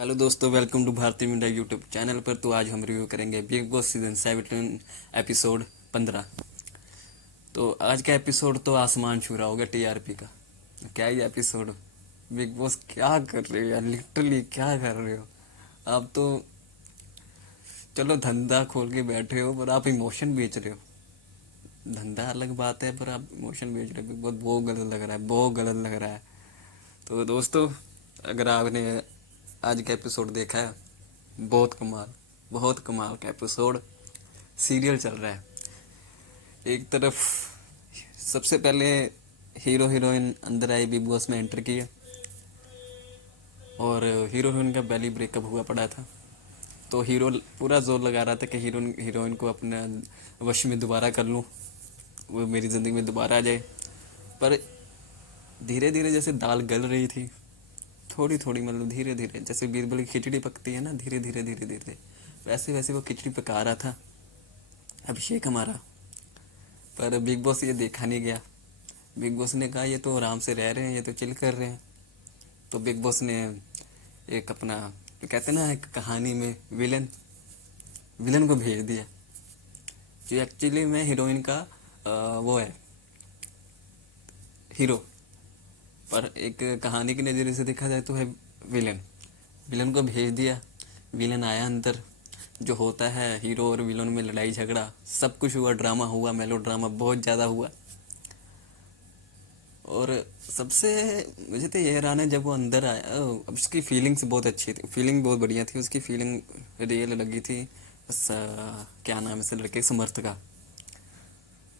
Hello दोस्तों, welcome to भारतीय media YouTube channel पर। तो आज हम रिव्यू करेंगे बिग बॉस सीजन 17 एपिसोड 15। तो आज का एपिसोड तो आसमान छू रहा होगा टीआरपी का। क्या ही एपिसोड। बिग बॉस क्या कर रहे हो यार, लिटरली क्या कर रहे हो आप तो। चलो धंधा खोल के बैठे हो पर आप इमोशन बेच रहे हो। धंधा अलग बात है पर आप इमोशन बेच रहे हो। बिग बॉस बहुत गलत लग रहा है, बहुत गलत लग रहा है। तो दोस्तों, अगर आपने आज का एपिसोड देखा है, बहुत कमाल, बहुत कमाल का एपिसोड। सीरियल चल रहा है एक तरफ। सबसे पहले हीरो हीरोइन अंदर आई, बिग बॉस में एंटर किए और हीरो हीरोइन का पहले ब्रेकअप हुआ पड़ा था। तो हीरो पूरा जोर लगा रहा था कि हीरोइन को अपने वश में दोबारा कर लूँ, वो मेरी ज़िंदगी में दोबारा आ जाए। पर धीरे धीरे जैसे दाल गल रही थी, थोड़ी थोड़ी मतलब धीरे धीरे, जैसे बीरबल की खिचड़ी पकती है ना, धीरे धीरे धीरे धीरे, वैसे वैसे वो खिचड़ी पका रहा था अभिषेक हमारा। पर बिग बॉस ये देखा नहीं गया। बिग बॉस ने कहा ये तो आराम से रह रहे हैं, ये तो चिल कर रहे हैं। तो बिग बॉस ने एक अपना, जो कहते हैं ना एक कहानी में विलन, विलन को भेज दिया जो एक्चुअली में हीरोइन का वो है हीरो। पर एक कहानी के नज़रिए से देखा जाए तो है विलन। विलन को भेज दिया, विलन आया अंदर। जो होता है हीरो और विलन में लड़ाई झगड़ा सब कुछ हुआ, ड्रामा हुआ, मेलो ड्रामा बहुत ज़्यादा हुआ। और सबसे मुझे तो ये हैरान है, जब वो अंदर आया अब उसकी फीलिंग्स बहुत अच्छी थी, फीलिंग बहुत बढ़िया थी उसकी, फीलिंग रियल लगी थी। क्या नाम है इस लड़के, समर्थ का।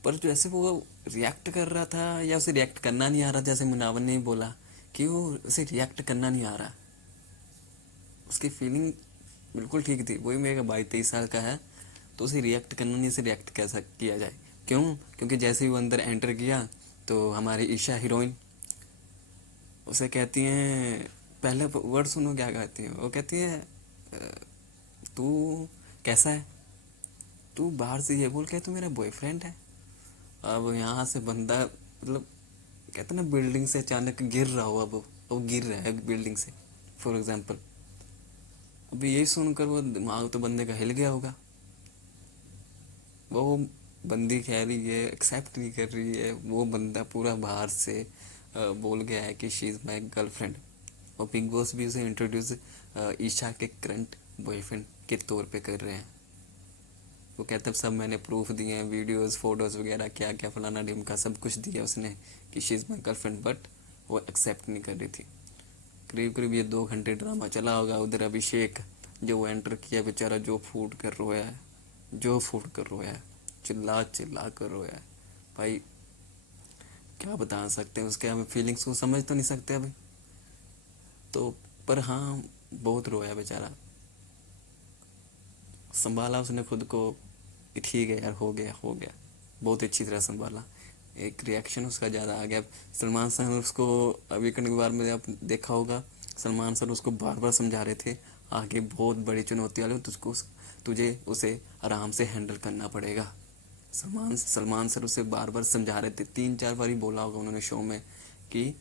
पर जैसे वो रिएक्ट कर रहा था, या उसे रिएक्ट करना नहीं आ रहा, जैसे मुनावन ने बोला कि वो उसे रिएक्ट करना नहीं आ रहा। उसकी फीलिंग बिल्कुल ठीक थी, वही मेरा 22-23 साल का है, तो उसे रिएक्ट करना नहीं, उसे रिएक्ट कैसा किया जाए। क्यों? क्योंकि जैसे ही वो अंदर एंटर किया तो हमारी ईशा हीरोइन उसे कहती हैं, पहले वर्ड सुनो क्या कहती है। वो कहती है तू कैसा है, तू बाहर से ये बोल के तू मेरा बॉयफ्रेंड है। अब यहाँ से बंदा मतलब, कहते ना बिल्डिंग से अचानक गिर रहा हो, अब वो गिर रहा है बिल्डिंग से फॉर एग्जांपल। अभी यही सुनकर वो दिमाग तो बंदे का हिल गया होगा। वो बंदी कह रही है, एक्सेप्ट नहीं कर रही है, वो बंदा पूरा बाहर से बोल गया है कि शी इज़ माई गर्लफ्रेंड। और बिग बॉस भी उसे इंट्रोड्यूस ईशा के करंट बॉयफ्रेंड के तौर पे कर रहे हैं। वो कहते सब मैंने प्रूफ दिए हैं, वीडियोस फोटोज़ वगैरह, क्या क्या फलाना ढिमका सब कुछ दिया उसने कि she is my girlfriend, but वो एक्सेप्ट नहीं कर रही थी। करीब करीब ये 2 घंटे ड्रामा चला होगा। उधर अभिषेक जो वो एंटर किया बेचारा, जो फूट कर रोया है, जो फूट कर रोया है, चिल्ला चिल्ला कर रोया है भाई। क्या बता सकते हैं उसके, हमें फीलिंग्स को समझ तो नहीं सकते अभी तो। पर हाँ, बहुत रोया बेचारा, संभाला उसने खुद को कि ठीक है यार, हो गया हो गया, बहुत अच्छी तरह संभाला। एक रिएक्शन उसका ज़्यादा आ गया। सलमान सर उसको वीकेंड के बार में आप देखा होगा, सलमान सर उसको बार बार समझा रहे थे आगे बहुत बड़ी चुनौती वाली, तुझको तुझे उसे आराम से हैंडल करना पड़ेगा। सलमान सर उसे बार बार समझा रहे थे, 3-4 बार ही बोला होगा उन्होंने शो में कि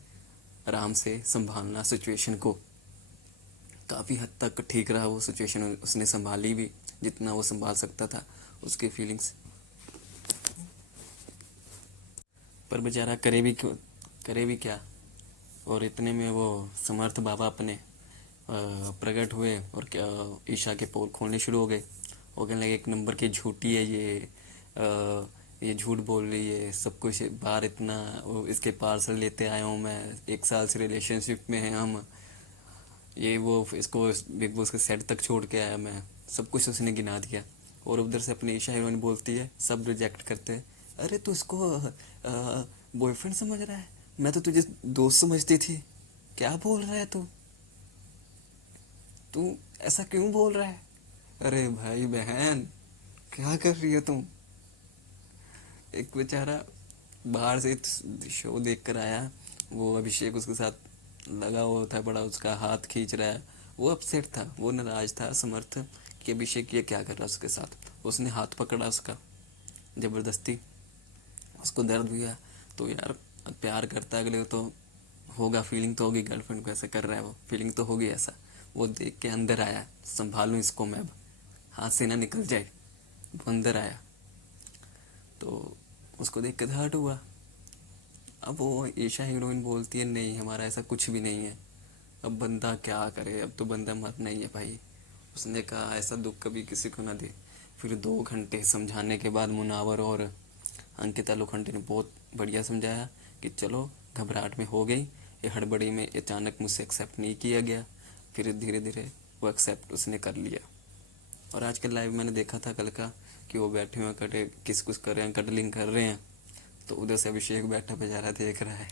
आराम से संभालना सिचुएशन को। काफ़ी हद तक ठीक रहा वो सिचुएशन, उसने संभाली भी जितना वो संभाल सकता था उसकी फीलिंग्स। पर बेचारा करे भी क्या। और इतने में वो समर्थ बाबा अपने प्रकट हुए और क्या, ईशा के पोल खोलने शुरू हो गए। वो कहने लगे एक नंबर की झूठी है ये, ये झूठ बोल रही है सब कुछ बाहर, इतना इसके पार्सल लेते आया हूँ मैं, 1 साल से रिलेशनशिप में हैं हम, ये वो इसको बिग बॉस के सेट तक छोड़ के आया मैं, सब कुछ उसने गिना दिया। और उधर से अपनी ईशा हीरोइन बोलती है, सब रिजेक्ट करते हैं। अरे तू इसको बॉयफ्रेंड समझ रहा है, मैं तो तुझे दोस्त समझती थी, क्या बोल रहा है तू, तू ऐसा क्यों बोल रहा है। अरे भाई बहन, क्या कर रही हो तुम। एक बेचारा बाहर से शो देख कर आया, वो अभिषेक उसके साथ लगा हुआ था बड़ा, उसका हाथ खींच रहा है, वो अपसेट था, वो नाराज था समर्थ कि अभिषेक ये क्या कर रहा है उसके साथ। उसने हाथ पकड़ा उसका ज़बरदस्ती, उसको दर्द हुआ। तो यार प्यार करता है अगले तो होगा, फीलिंग तो होगी, गर्लफ्रेंड को ऐसे कर रहा है वो, फीलिंग तो होगी ऐसा। वो देख के अंदर आया, संभालूं इसको मैं, अब हाथ से ना निकल जाए। वो अंदर आया तो उसको देख के हर्ट हुआ। अब वो ईशा हीरोइन बोलती है नहीं हमारा ऐसा कुछ भी नहीं है। अब बंदा क्या करे, अब तो बंदा मरना ही है भाई। उसने कहा ऐसा दुख कभी किसी को ना दे। फिर 2 घंटे समझाने के बाद मुनावर और अंकिता लोखंडे ने बहुत बढ़िया समझाया कि चलो घबराहट में हो गई, ये हड़बड़ी में अचानक मुझसे एक्सेप्ट नहीं किया गया। फिर धीरे धीरे वो एक्सेप्ट उसने कर लिया। और आज के लाइव मैंने देखा था कल का कि वो बैठे हुए कटे किस कुछ कर रहे हैं, कटलिंग कर रहे हैं, तो उधर से अभिषेक बैठा बेचारा देख रहा है।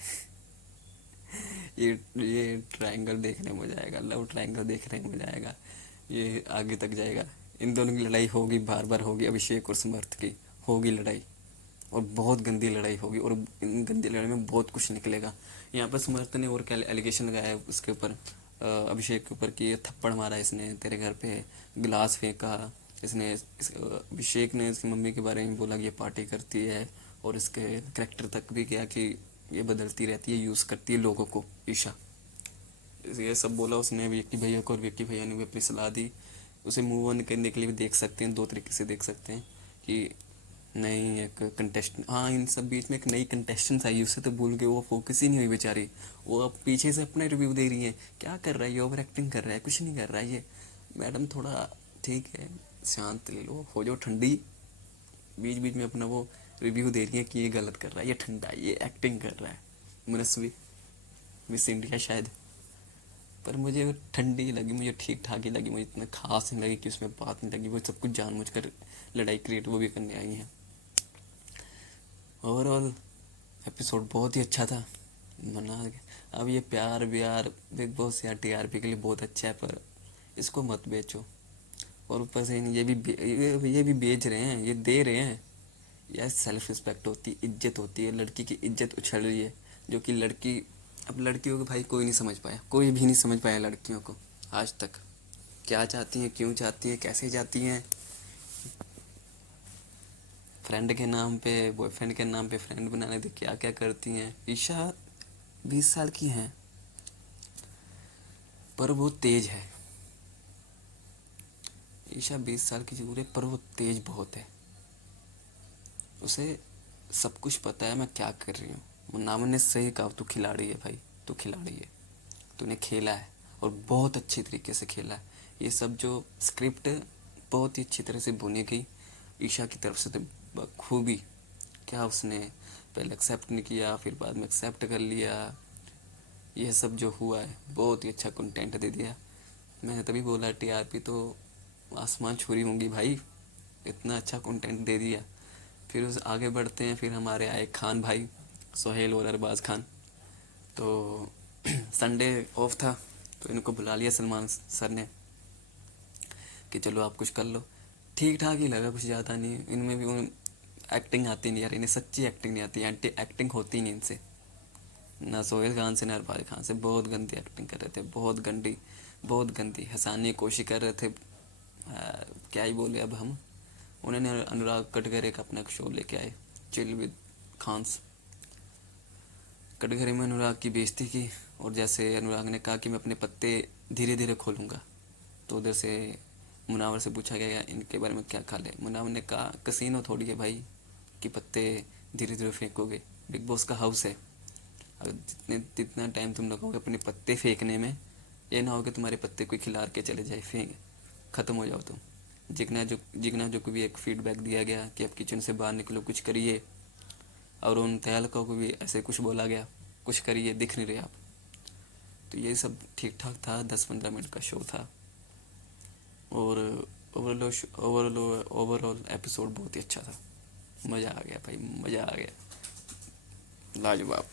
ये ट्रायंगल देखने में मजा आएगा, लव ट्रायंगल देखने में मजा आएगा, ये आगे तक जाएगा। इन दोनों की लड़ाई होगी, बार बार होगी, अभिषेक और समर्थ की होगी लड़ाई, और बहुत गंदी लड़ाई होगी, और इन गंदी लड़ाई में बहुत कुछ निकलेगा। यहाँ पर समर्थ ने और क्या एलिगेशन लगाया है उसके ऊपर, अभिषेक के ऊपर कि ये थप्पड़ मारा इसने तेरे घर पे, गिलास फेंका इसने, अभिषेक ने इसकी मम्मी के बारे में बोला कि ये पार्टी करती है, और इसके करेक्टर तक भी किया कि ये बदलती रहती है, यूज़ करती है लोगों को ईशा। ये सब बोला उसने विक्की भैया को, और विक्की भैया ने भी अपनी सलाह दी। उसे मूव ऑन करने के लिए भी देख सकते हैं, 2 तरीके से देख सकते हैं कि नई एक कंटेस्टेंट, हाँ इन सब बीच में एक नई कंटेस्टेंट आई, उससे तो भूल के वो फोकस ही नहीं हुई बेचारी। वो अब पीछे से अपना रिव्यू दे रही है, क्या कर रहा है ये, ओवर एक्टिंग कर रहा है, कुछ नहीं कर रहा है ये। मैडम थोड़ा ठीक है, शांत ले लो, हो जाओ ठंडी। बीच बीच में अपना वो रिव्यू दे रही है कि ये गलत कर रहा है, ये ठंडा है, ये एक्टिंग कर रहा है। मनस्वी मिस इंडिया शायद, पर मुझे वो ठंडी लगी, मुझे ठीक ठाक ही लगी, मुझे इतना खास नहीं लगी कि उसमें बात नहीं लगी। वो सब कुछ जानबूझकर लड़ाई क्रिएट वो भी करने आई हैं। ओवरऑल एपिसोड बहुत ही अच्छा था, मना। अब ये प्यार व्यार बिग बॉस या टीआरपी के लिए बहुत अच्छा है, पर इसको मत बेचो। और ऊपर से ये भी बेच रहे हैं, ये दे रहे हैं। यह सेल्फ रिस्पेक्ट होती है, इज्जत होती है, लड़की की इज्जत उछल रही है, जो कि लड़की, अब लड़कियों को भाई कोई नहीं समझ पाया, कोई भी नहीं समझ पाया लड़कियों को आज तक, क्या चाहती हैं, क्यों चाहती हैं, कैसे चाहती हैं। फ्रेंड के नाम पे, बॉयफ्रेंड के नाम पे फ्रेंड बनाने थे, क्या क्या करती हैं। ईशा 20 साल की हैं, पर वो तेज है। ईशा 20 साल की जरूर है, पर वो तेज बहुत है। उसे सब कुछ पता है मैं क्या कर रही हूँ। मुन्नावन ने सही कहा, तू खिलाड़ी है भाई, तू खिलाड़ी है, तूने खेला है, और बहुत अच्छी तरीके से खेला है। ये सब जो स्क्रिप्ट बहुत ही अच्छी तरह से बुनी गई ईशा की तरफ से, तो बखूबी। क्या उसने पहले एक्सेप्ट नहीं किया, फिर बाद में एक्सेप्ट कर लिया, यह सब जो हुआ है बहुत ही अच्छा कंटेंट दे दिया। मैंने तभी बोला टीआरपी तो आसमान छुरी होंगी भाई, इतना अच्छा कंटेंट दे दिया। फिर उस आगे बढ़ते हैं, फिर हमारे आए खान भाई, सोहेल और अरबाज खान। तो संडे ऑफ था, तो इनको बुला लिया सलमान सर ने कि चलो आप कुछ कर लो। ठीक ठाक ही लगा, कुछ ज़्यादा नहीं। इनमें भी वो एक्टिंग आती नहीं यार, इन्हें सच्ची एक्टिंग नहीं आती, एंटी एक्टिंग होती नहीं इनसे, ना सोहेल खान से ना अरबाज खान से। बहुत गंदी एक्टिंग कर रहे थे, बहुत गंदी, बहुत गंदी। हंसाने की कोशिश कर रहे थे, क्या ही बोले अब हम। उन्होंने अनुराग कटघरे का अपना शो लेके आए, चिल विद खान्स। कटघरे में अनुराग की बेइज्जती की, और जैसे अनुराग ने कहा कि मैं अपने पत्ते धीरे धीरे खोलूँगा, तो उधर से मुनावर से पूछा गया इनके बारे में क्या ख्याल है। मुनावर ने कहा कसीनो थोड़ी है भाई कि पत्ते धीरे धीरे फेंकोगे, बिग बॉस का हाउस है। अगर जितना टाइम तुम लगोगे अपने पत्ते फेंकने में, ये ना हो कि तुम्हारे पत्ते कोई खिलार के चले जाए, फेंक ख़त्म हो जाओ तुम। जिगना जो को भी एक फीडबैक दिया गया कि आप किचन से बाहर निकलो, कुछ करिए। और उन तहलका को भी ऐसे कुछ बोला गया, कुछ करिए, दिख नहीं रहे आप। तो ये सब ठीक ठाक था, 10-15 मिनट का शो था। और ओवरऑल एपिसोड बहुत ही अच्छा था, मज़ा आ गया भाई, मज़ा आ गया, लाजवाब।